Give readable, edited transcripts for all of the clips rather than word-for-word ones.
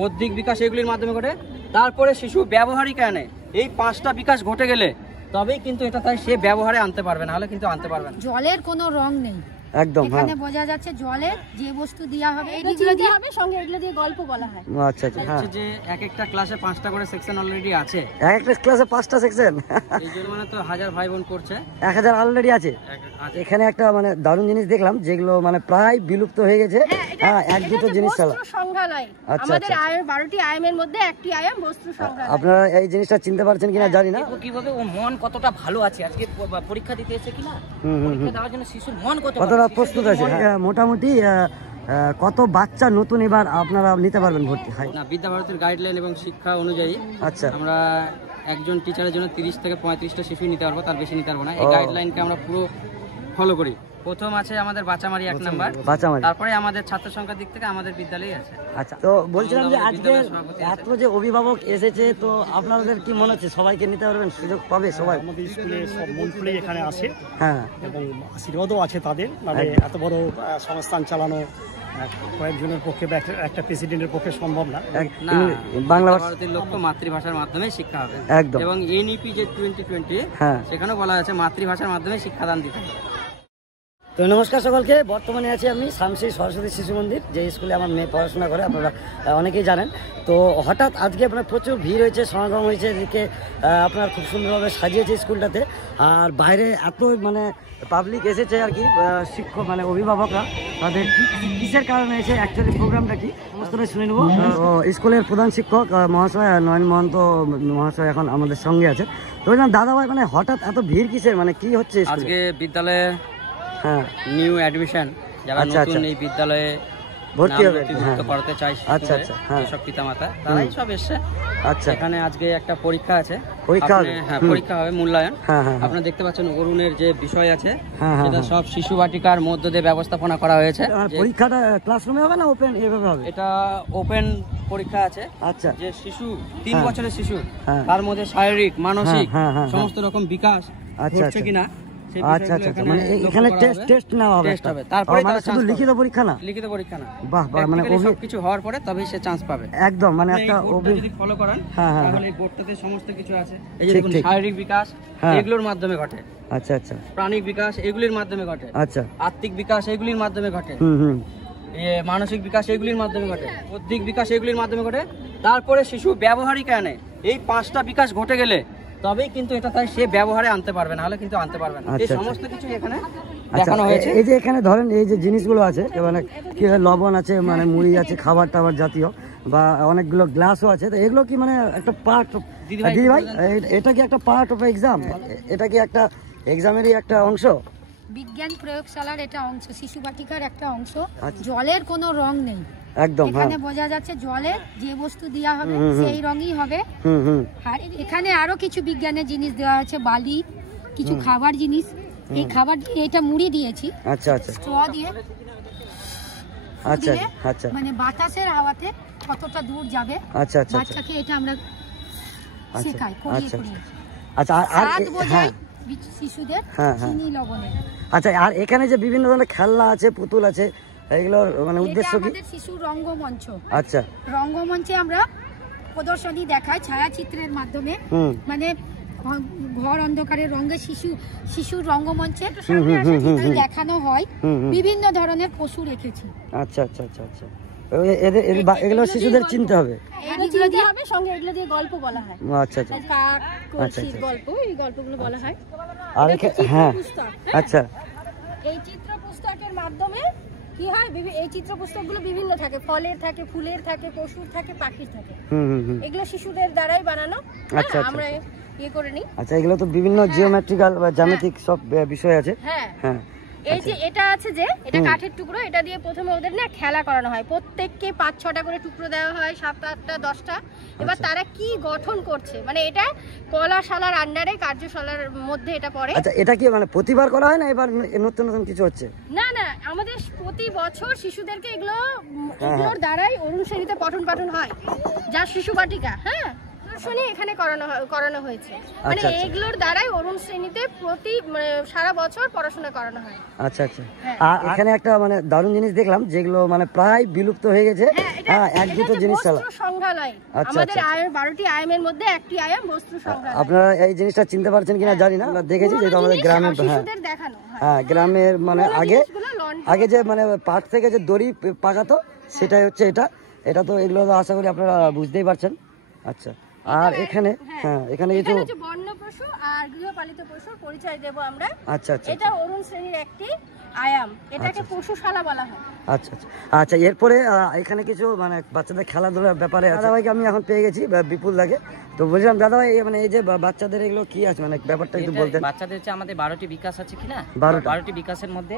বৌদ্ধিক বিকাশ এগুলির মাধ্যমে ঘটে। তারপরে শিশু ব্যবহারিক জ্ঞানে এই 5টা বিকাশ ঘটে গেলে তবেই কিন্তু এটা তাই সে ব্যবহারে আনতে পারবে, না হলে কিন্তু আনতে পারবে না। জলের কোনো রং নেই একদম। এখানে বোঝা যাচ্ছে জলে যে বস্তু দেওয়া হবে এগুলো দিয়ে হবে, সঙ্গে এগুলো দিয়ে গল্প বলা হয়। আচ্ছা আচ্ছা। হ্যাঁ, যে এক একটা ক্লাসে 5টা করে সেকশন অলরেডি আছে। এক একটা ক্লাসে 5টা সেকশন, এই জন্য মানে তো 1000 ভাই বোন করছে, 1000 অলরেডি আছে। এখানে একটা মানে দারুণ জিনিস দেখলাম যেগুলো মানে প্রায় বিলুপ্ত হয়ে গেছে। হ্যাঁ, এক দুটো জিনিস চালা সংগ্রহালয়। আমাদের 12টি আয়ামের মধ্যে একটি আয়াম বস্ত্র সংগ্রহালয়। আপনারা এই জিনিসটা চিনতে পারছেন কিনা জানি না। কিভাবে ও মন কতটা ভালো আছে, আজকে পরীক্ষা দিতে এসে কিনা, পরীক্ষা দেওয়ার জন্য শিশুর মন কতটা প্রস্তুত আছে। মোটামুটি কত বাচ্চা নতুন এবার আপনারা নিতে পারবেন ভর্তি? না, বিদ্যাভারতীর গাইডলাইন এবং শিক্ষা অনুযায়ী আচ্ছা আমরা একজন টিচারের জন্য 30 থেকে 35টা শিশু নিতে পারবো, তার বেশি নিতে পারবো না। এই গাইডলাইনকে আমরা পুরো ফলো করি। প্রথম আছে আমাদের বাচ্চামারি 1 নাম্বার, তারপরে আমাদের ছাত্র সংখ্যার দিক থেকে আমাদের বিদ্যালয়ে আছে। আচ্ছা, তো বলছিলাম যে আজকে এত যে অভিভাবক এসেছে, তো আপনাদের কি মনে হচ্ছে সবাইকে নিতে পারবেন, সুযোগ পাবে সবাই? আমাদের স্কুলে সব মন্ত্রী এখানে আসে, হ্যাঁ, এবং আশীর্বাদও আছে তাদের। মানে এত বড় সংস্থান চালানো কয়েকজনের পক্ষে বা একটা প্রেসিডেন্টের পক্ষে সম্ভব না। বাংলা ভারতের লক্ষ্য মাতৃভাষার মাধ্যমে শিক্ষা হবে একদম। এবং এনইপি যে 2020 সেখানেও বলা আছে মাতৃভাষার মাধ্যমে শিক্ষাদান দিতে হবে। তো নমস্কার সকলকে, বর্তমানে আছি আমি শামসি সরস্বতী শিশু মন্দির, যে স্কুলে আমার মেয়ে পড়াশোনা করে, আপনারা অনেকেই জানেন। তো হঠাৎ আজকে আপনার প্রচুর ভিড় হয়েছে, সমাগম হয়েছে, এদিকে আপনার খুব সুন্দরভাবে সাজিয়েছে স্কুলটাতে। আর বাইরে এত মানে পাবলিক এসেছে আর কি, শিক্ষক মানে অভিভাবকরা, তাদের কিসের কারণে এসে অ্যাকচুয়ালি প্রোগ্রামটা কি সমস্তটা শুনে নেব। স্কুলের প্রধান শিক্ষক মহাশয় নয়ন মহন্ত মহাশয় এখন আমাদের সঙ্গে আছে। তো দাদা ভাই, মানে হঠাৎ এত ভিড় কিসের, মানে কি হচ্ছে আজকে বিদ্যালয়ে? হ্যাঁ, নিউ অ্যাডমিশন যারা নতুন এই বিদ্যালয়ে ভর্তি হবে, করাতে চাই, আচ্ছা আচ্ছা, সব পিতামাতা তারাই সব এসছে। আচ্ছা, এখানে আজকে একটা পরীক্ষা আছে, হ্যাঁ পরীক্ষা হবে মূল্যায়ন। আপনারা দেখতে পাচ্ছেন অরুণের যে বিষয় আছে সেটা সব শিশু বাটিকার মধ্য দিয়ে ব্যবস্থাপনা করা হয়েছে। পরীক্ষাটা ক্লাসরুমে হবে না ওপেন এভাবে হবে? এটা ওপেন পরীক্ষা আছে। আচ্ছা, যে শিশু 3 বছরের শিশু, তার মধ্যে শারীরিক মানসিক সমস্ত রকম বিকাশ হচ্ছে কিনা। আচ্ছা আচ্ছা, মানে এখানে টেস্ট নেওয়া হবে, তারপরে মানে শুধু লিখিত পরীক্ষা না? লিখিত পরীক্ষা না, বাহ বাহ, মানে সবকিছু হওয়ার পরে তবেই সে চান্স পাবে একদম। মানে একটা যদি ফলো করেন তাহলে এই বোর্ডটাতে সমস্ত কিছু আছে। এই যে দেখুন, শারীরিক বিকাশ এগুলোর মাধ্যমে ঘটে। আচ্ছা আচ্ছা। প্রাণিক বিকাশ এগুলির মাধ্যমে ঘটে। আচ্ছা। আত্মিক বিকাশ এগুলির মাধ্যমে ঘটে। মানসিক বিকাশ এগুলির মাধ্যমে ঘটে। বৌদ্ধিক বিকাশ এগুলির মাধ্যমে ঘটে। তারপরে শিশু ব্যবহারিক জ্ঞানে এই 5টা বিকাশ ঘটে গেলে তবেই কিন্তু এটা তাই সে ব্যবহারে আনতে পারবে, না হলে কিন্তু আনতে পারবে না। এই সমস্ত কিছু এখানে দেখানো হয়েছে। এই যে এখানে ধরেন এই যে জিনিসগুলো আছে, মানে কি লবণ আছে, মানে মুড়ি আছে, খাবার টাবার জাতীয়, বা অনেকগুলো গ্লাসও আছে, তো এগুলো কি মানে একটা পার্ট? দিদি ভাই, এটা কি একটা পার্ট অফ এক্সাম? এটা কি একটা এক্সামেরই একটা অংশ? বিজ্ঞান প্রয়োগশালার এটা অংশ, শিশু বাটিকার একটা অংশ। জলের কোনো রং নেই একদম। এখানে বোঝা যাচ্ছে জলের যে বস্তু দেওয়া হবে সেই রঙই হবে। আর এখানে আরো কিছু বিজ্ঞানের জিনিস দেওয়া আছে, বালি, কিছু খাবার জিনিস। এই খাবার দিয়ে এটা মুড়ি দিয়েছি। আচ্ছা আচ্ছা, স্ট্র দিয়ে। আচ্ছা আচ্ছা, মানে বাতাসের হাওয়াতে কতটা দূর যাবে। আচ্ছা আচ্ছা, বাচ্চাকে এটা আমরা শেখাই, করিয়ে করিয়ে। আচ্ছা, আর বোঝাই শিশুদের চিনি লবণে। আচ্ছা, আর এখানে যে বিভিন্ন ধরনের খেলনা আছে, পুতুল আছে, এগুলোর মানে উদ্দেশ্য কি? আমাদের শিশুর রঙ্গমঞ্চ। আচ্ছা, রঙ্গমঞ্চে আমরা প্রদর্শনী দেখাই ছায়াচিত্রের মাধ্যমে। মানে ঘর অন্ধকারে রঙে শিশুর রঙ্গমঞ্চে দেখানো হয়। বিভিন্ন ধরনের পশু রেখেছি। আচ্ছা আচ্ছা আচ্ছা আচ্ছা, এগুলো শিশুদের চিনতে হবে, এগুলো দিয়ে হবে, সঙ্গে এগুলো দিয়ে গল্প বলা হয়। আচ্ছা আচ্ছা, কাক কলসির গল্প, এই গল্পগুলো বলা হয়। আর হ্যাঁ, আচ্ছা, এই চিত্র পুস্তকের মাধ্যমে কি হয়, এই চিত্র পুস্তকগুলো বিভিন্ন থাকে, ফলের থাকে, ফুলের থাকে, পশুর থাকে, পাখির থাকে। এগুলো শিশুদের দ্বারাই বানানো। আচ্ছা, আমরা ইয়ে করে নিই। আচ্ছা, এগুলো তো বিভিন্ন জিওমেট্রিক্যাল বা জ্যামিতিক সব বিষয় আছে। হ্যাঁ হ্যাঁ। এই যে এটা আছে, যে এটা কাঠের টুকরো, এটা দিয়ে প্রথমে ওদের না খেলা করানো হয়। প্রত্যেককে 5-6টা করে টুকরো দেওয়া হয়, 7-8টা 10টা। এবার তারা কি গঠন করছে, মানে এটা কলাশালার আন্ডারে, কার্যশালার মধ্যে এটা পড়ে। আচ্ছা, এটা কি মানে প্রতিবার করা হয় না এবার নতুন নতুন কিছু হচ্ছে? না না, আমাদের প্রতি বছর শিশুদেরকে এগুলোর দ্বারাই অরুণ শ্রেণীতে পঠন পাঠন হয়, যা শিশু বাটিকা। হ্যাঁ, প্রদর্শনী এখানে করানো হয়েছে। মানে আচ্ছা, আচ্ছা। এগুলোর দ্বারাই অরুণ শ্রেণীতে মানে সারা বছর পড়াশোনা করানো হয়। আচ্ছা আচ্ছা। হ্যাঁ। আর এখানে একটা মানে দারুণ জিনিস দেখলাম যেগুলো মানে প্রায় বিলুপ্ত হয়ে গেছে। হ্যাঁ, এক দুটো জিনিস চালা। বস্ত্র সংগ্রহালয়। আচ্ছা, আমাদের আচ্ছা। 12টি আয়ামের মধ্যে একটি আয়াম বস্ত্র সংগ্রহালয়। আপনারা এই জিনিসটা চিনতে পারছেন কিনা জানি না, আমরা দেখেছি যেহেতু আমাদের গ্রামের। হ্যাঁ শিশুদের দেখানো হয়। হ্যাঁ, গ্রামের মানে পুরোনো আগে জিনিসগুলো লণ্ঠন। আগে যে মানে পাট থেকে যে দড়ি পাকাতো সেটাই হচ্ছে এটা। এটা তো এগুলো তো আশা করি আপনারা বুঝতেই পারছেন। আচ্ছা, আর এখানে হ্যাঁ এখানে কিছু এখানে হচ্ছে বন্য পশু আর গৃহপালিত পশুর পরিচয় দেব আমরা। আচ্ছা আচ্ছা এটা অরুণ শ্রেণীর একটি আয়াম, এটাকে পশুশালা বলা হয়। আচ্ছা আচ্ছা আচ্ছা। এরপরে এখানে কিছু মানে বাচ্চাদের খেলাধুলার ব্যাপারে দাদাভাইকে আমি এখন পেয়ে গেছি, বিপুল দাকে। তো বলছিলাম দাদাভাই মানে এই যে বাচ্চাদের এগুলো কি আছে মানে ব্যাপারটা একটু বলতেন। বাচ্চাদের হচ্ছে আমাদের 12টি বিকাশ আছে কিনা, 12টি বিকাশের মধ্যে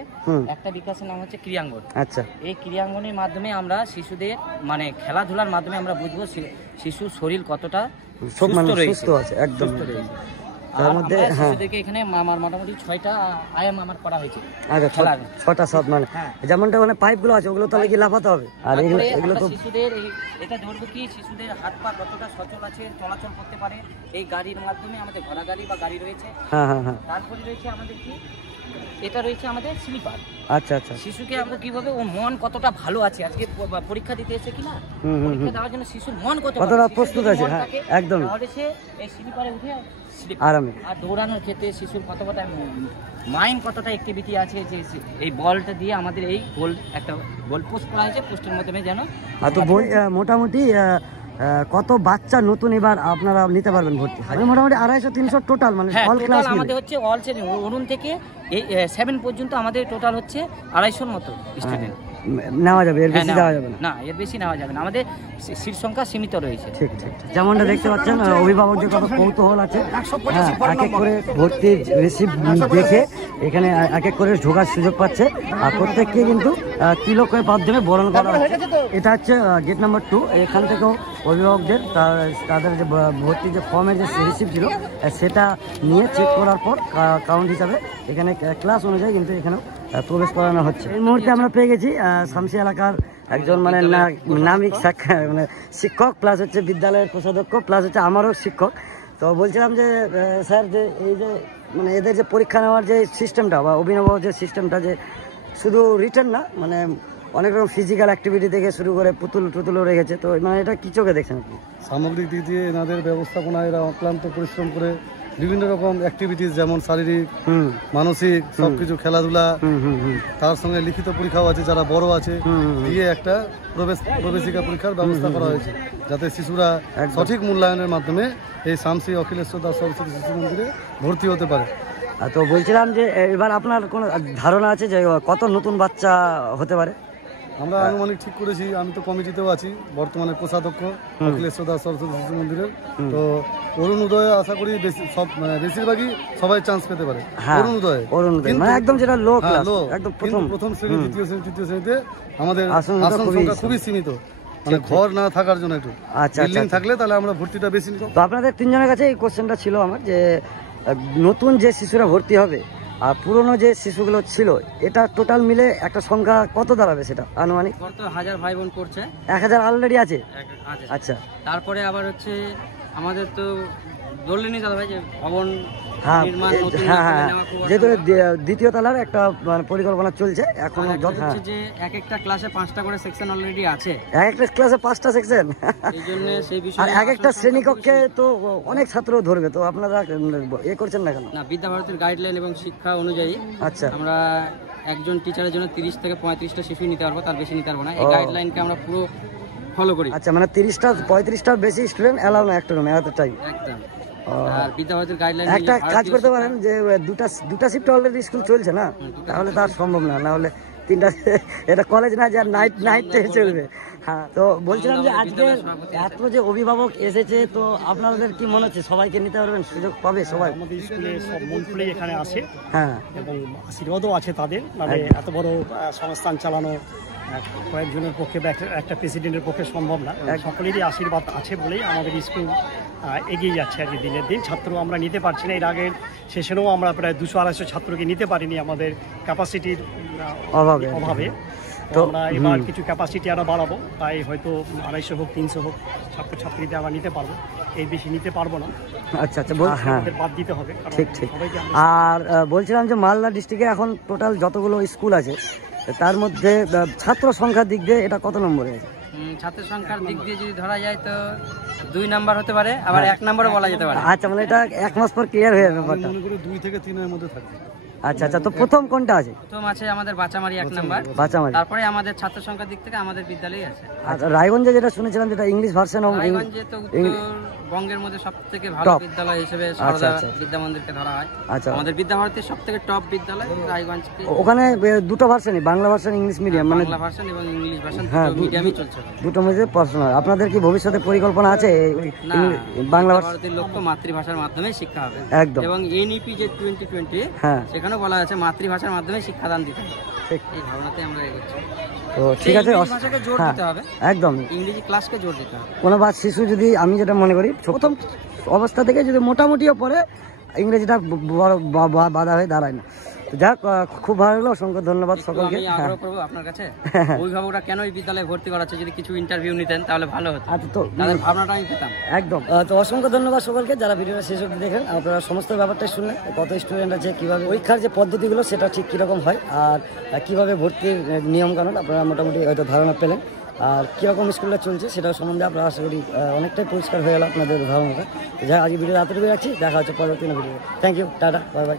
একটা বিকাশের নাম হচ্ছে ক্রিয়াঙ্গন। আচ্ছা, এই ক্রিয়াঙ্গনের মাধ্যমে আমরা শিশুদের মানে খেলাধুলার মাধ্যমে আমরা বুঝবো শিশুর শরীর কতটা সুস্থ আছে একদম। তার মধ্যে শিশুদেরকে এখানে আমার মোটামুটি 6টা আয়াম আমার করা হয়েছে। আচ্ছা, 6টা 7 মানে যেমনটা মানে পাইপগুলো আছে ওগুলো তাহলে কি লাফাতে হবে? আর এগুলো তো শিশুদের এটা ধরবো কি শিশুদের হাত পা কতটা সচল আছে, চলাচল করতে পারে এই গাড়ির মাধ্যমে। আমাদের ঘোড়া গাড়ি বা গাড়ি রয়েছে। হ্যাঁ হ্যাঁ হ্যাঁ। তারপরে রয়েছে আমাদের কি এটা রয়েছে আমাদের স্লিপার। আচ্ছা আচ্ছা। শিশুকে আমরা কিভাবে ও মন কতটা ভালো আছে, আজকে পরীক্ষা দিতে এসে কিনা পরীক্ষা দেওয়ার জন্য শিশুর মন কতটা প্রস্তুত আছে। হ্যাঁ একদম। তাহলে সে এই স্লিপারে উঠে আরামে। আর দৌড়ানোর ক্ষেত্রে শিশুর কতটা মাইন্ড কতটা অ্যাক্টিভিটি আছে যে এই বলটা দিয়ে আমাদের এই গোল একটা গোল পোস্ট করা হয়েছে, পোস্টের মাধ্যমে যেন। আর তো মোটামুটি কত বাচ্চা নতুন এবার আপনারা নিতে পারবেন ভর্তি? মোটামুটি 250-300 টোটাল মানে অল ক্লাস আমাদের হচ্ছে অল শ্রেণী অরুণ থেকে এই 7 পর্যন্ত আমাদের টোটাল হচ্ছে 250-র মতো স্টুডেন্ট নেওয়া যাবে, এর বেশি দেওয়া যাবে না। না, এর বেশি নেওয়া যাবে না, আমাদের সিট সংখ্যা সীমিত রয়েছে। ঠিক ঠিক। যেমনটা দেখতে পাচ্ছেন অভিভাবকদের কত কৌতূহল আছে। এক এক করে ভর্তির রিসিভ দেখে এখানে এক এক করে ঢোকার সুযোগ পাচ্ছে। আর প্রত্যেককে কিন্তু তিলকের মাধ্যমে বরণ করা হচ্ছে। এটা হচ্ছে গেট নাম্বার 2। এখান থেকেও অভিভাবকদের তাদের যে ভর্তি যে ফর্মের যে রিসিভ ছিল সেটা নিয়ে চেক করার পর কাউন্ট হিসাবে এখানে ক্লাস অনুযায়ী কিন্তু এখানেও প্রবেশ করানো হচ্ছে। এই মুহূর্তে আমরা পেয়ে গেছি শামসি এলাকার একজন মানে নামিক মানে শিক্ষক প্লাস হচ্ছে বিদ্যালয়ের কোষাধ্যক্ষ প্লাস হচ্ছে আমারও শিক্ষক। তো বলছিলাম যে স্যার যে এই যে মানে এদের যে পরীক্ষা নেওয়ার যে সিস্টেমটা বা অভিনব যে সিস্টেমটা যে শুধু রিটার্ন না মানে অনেক রকম ফিজিক্যাল অ্যাক্টিভিটি থেকে শুরু করে পুতুলও রেখেছে, তো মানে এটা কি চোখে দেখছেন আপনি? সামগ্রিক দিক দিয়ে এনাদের ব্যবস্থাপনা, এরা অক্লান্ত পরিশ্রম করে বিভিন্ন রকম অ্যাক্টিভিটিস যেমন শারীরিক মানসিক সবকিছু খেলাধুলা, তার সঙ্গে লিখিত পরীক্ষাও আছে, যারা বড় আছে দিয়ে একটা প্রবেশিকা পরীক্ষার ব্যবস্থা করা হয়েছে যাতে শিশুরা সঠিক মূল্যায়নের মাধ্যমে এই শামসি অখিলেশ্বর দাস সরস্বতী শিশু মন্দিরে ভর্তি হতে পারে। তো বলছিলাম যে এবার আপনার কোনো ধারণা আছে যে কত নতুন বাচ্চা হতে পারে? আমরা আনুমানিক ঠিক করেছি, আমি তো কমিটিতেও আছি, বর্তমানে কোষাধ্যক্ষ অখিলেশ্বর দাস সরস্বতী শিশু মন্দিরের। তো অরুণ উদয়ে আশা করি বেশিরভাগই সবাই চান্স পেতে পারে। অরুণ উদয় মানে একদম যেটা লো ক্লাস, একদম প্রথম শ্রেণী, দ্বিতীয় শ্রেণী, তৃতীয় শ্রেণীতে আমাদের আসন সংখ্যা খুবই সীমিত, মানে ঘর না থাকার জন্য একটু বিল্ডিং থাকলে তাহলে আমরা ভর্তিটা বেশি নিব। তো আপনাদের তিনজনের কাছে এই কোশ্চেনটা ছিল আমার যে নতুন যে শিশুরা ভর্তি হবে আর পুরনো যে শিশুগুলো ছিল এটা টোটাল মিলে একটা সংখ্যা কত দাঁড়াবে সেটা আনুমানিক? 1000 ভাই বোন পড়ছে। 1000 অলরেডি আছে। আচ্ছা, তারপরে আবার হচ্ছে আমাদের তো বললেনই দাদা ভাই যে ভবন নির্মাণ নতুন যেহেতু দ্বিতীয় তলার একটা পরিকল্পনা চলছে এখন। যে এক একটা ক্লাসে 5টা করে সেকশন অলরেডি আছে। এক একটা ক্লাসে 5টা সেকশন, এই জন্য সেই বিষয়ে এক একটা শ্রেণীকক্ষে তো অনেক ছাত্র ধরবে, তো আপনারা করছেন না কেন? না, বিদ্যাভারতীর গাইডলাইন এবং শিক্ষা অনুযায়ী আচ্ছা আমরা একজন টিচারের জন্য 30 থেকে 35টা শিশু নিতে পারবো, তার বেশি নিতে পারবো না। এই গাইডলাইনকে আমরা পুরো ফলো করি। আচ্ছা, মানে 35টার বেশি স্টুডেন্ট এলাও না একটা রুমে এত টাইম? একদম। আর বিদ্যাভারতীর গাইডলাইন একটা কাজ করতে পারেন যে দুটা শিফট অলরেডি স্কুল চলছে না, তাহলে তার সম্ভব না, না হলে 3টা এটা কলেজ না যে নাইট থেকে চলবে। হ্যাঁ, তো বলছিলাম যে আজকে এত যে অভিভাবক এসেছে, তো আপনাদের কি মনে হচ্ছে সবাইকে নিতে পারবেন, সুযোগ পাবে সবাই? আমাদের স্কুলে সব মন্ত্রী এখানে আছে, হ্যাঁ, এবং আশীর্বাদও আছে তাদের, মানে এত বড় সংস্থান চালানো কয়েকজনের পক্ষে বা একটা প্রেসিডেন্টের পক্ষে সম্ভব না। সকলেরই আশীর্বাদ আছে বলেই আমাদের স্কুল এগিয়ে যাচ্ছে আর কি দিনের দিন। ছাত্র আমরা নিতে পারছি না, এর আগের সেশনেও আমরা প্রায় 200-250 ছাত্রকে নিতে পারিনি আমাদের ক্যাপাসিটির অভাবে। তো আমরা এবার কিছু ক্যাপাসিটি আরো বাড়াবো, তাই হয়তো 250 হোক 300 হোক ছাত্রছাত্রীদের আমরা নিতে পারবো, এর বেশি নিতে পারবো না। আচ্ছা আচ্ছা, হ্যাঁ আমাদের বাদ দিতে হবে, কারণ ঠিক ঠিক। সবাইকে আর বলছিলাম যে মালদা ডিস্ট্রিক্টে এখন টোটাল যতগুলো স্কুল আছে তার মধ্যে ছাত্র সংখ্যার দিক দিয়ে এটা কত নম্বরে আছে? ছাত্র সংখ্যার দিক দিয়ে যদি ধরা যায় তো 2 নাম্বার হতে পারে, আবার 1 নাম্বারও বলা যেতে পারে। আচ্ছা, মানে এটা 1 মাস পর ক্লিয়ার হয়ে যাবে ব্যাপারটা। মনে করি 2 থেকে 3 এর মধ্যে থাকবে। আচ্ছা আচ্ছা, তো প্রথম কোনটা আছে? প্রথম আছে আমাদের বাঁচামারি 1 নাম্বার, বাঁচামারি। তারপরে আমাদের ছাত্র সংখ্যার দিক থেকে আমাদের বিদ্যালয় আছে। আচ্ছা, রায়গঞ্জে যেটা শুনেছিলাম যেটা ইংলিশ ভার্সন রায়গঞ্জে তো উত্তরবঙ্গের মধ্যে সবথেকে ভালো Top। বিদ্যালয় হিসেবে আচ্ছা, সারদা আচ্ছা। বিদ্যা মন্দিরকে ধরা হয়। আচ্ছা, আমাদের বিদ্যাভারতীর সবথেকে টপ বিদ্যালয় রায়গঞ্জ। ওখানে দুটো ভার্সনই, বাংলা ভার্সন ইংলিশ মিডিয়াম, মানে বাংলা ভার্সন এবং ইংলিশ ভার্সন হ্যাঁ, দুটো মিডিয়ামই চলছে। দুটো মধ্যে পড়াশোনা হয়। আপনাদের কি ভবিষ্যতে পরিকল্পনা আছে না, বাংলা ভার্সন? ভারতের লক্ষ্য মাতৃভাষার মাধ্যমে শিক্ষা হবে একদম। এবং এনইপি যে 2020 হ্যাঁ, সেখানেও বলা আছে মাতৃভাষার মাধ্যমে শিক্ষাদান দিতে হবে। ঠিক। এই ভাবনাতে আমরা এগোচ্ছি। তো ঠিক আছে, ইংরেজি ভাষাকে জোর হ্যাঁ দিতে হবে, একদম। ইংরেজি ক্লাসকে জোর দিতে হবে। কোনো শিশু যদি, আমি যেটা মনে করি প্রথম অবস্থা থেকে যদি মোটামুটিও পড়ে, ইংরেজিটা বড় বাধা হয়ে দাঁড়ায় না। তো যাক, খুব ভালো লাগলো, অসংখ্য ধন্যবাদ একটু সকলকে। আমি আগ্রহ করবো আপনার কাছে, অভিভাবকরা কেন এই বিদ্যালয়ে ভর্তি করাচ্ছে, যদি কিছু ইন্টারভিউ নিতেন তাহলে ভালো হতো, আচ্ছা, তো তাদের ভাবনাটা আমি পেতাম। একদম। তো অসংখ্য ধন্যবাদ সকলকে যারা ভিডিওটা শেষ অবধি দেখেন। আপনারা সমস্ত ব্যাপারটা শুনলেন, কত স্টুডেন্ট আছে, কীভাবে পরীক্ষার যে পদ্ধতিগুলো সেটা ঠিক কীরকম হয়, আর কীভাবে ভর্তির নিয়মকানুন আপনারা মোটামুটি হয়তো ধারণা পেলেন, আর কীরকম স্কুলটা চলছে সেটাও সম্বন্ধে আপনারা আশা করি অনেকটাই পরিষ্কার হয়ে গেল আপনাদের ধারণাটা। যা আজকে ভিডিও এতটুকু রাখছি, দেখা হচ্ছে পরবর্তী video. Thank you, tata, bye by.